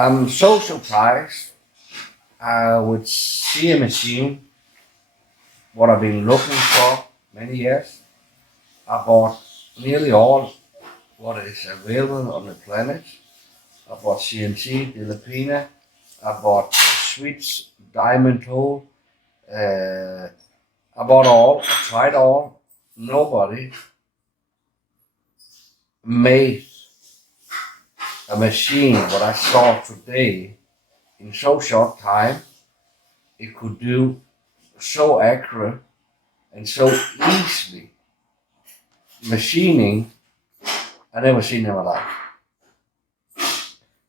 I'm so surprised with see a machine, what I've been looking for many years. I bought nearly all what is available on the planet. I bought CNC, Dilapina, I bought Switch, Diamond Tool, I bought all, I tried all. Nobody made a machine what I saw today in so short time. It could do so accurate and so easily. Machining, I never seen in my life.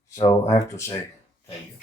So I have to say thank you.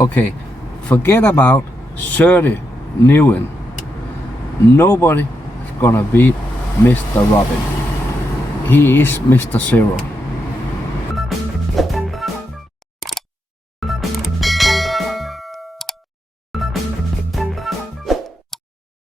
Okay, forget about 30 new. Nobody is gonna beat Mr. Robin. He is Mr. Zero.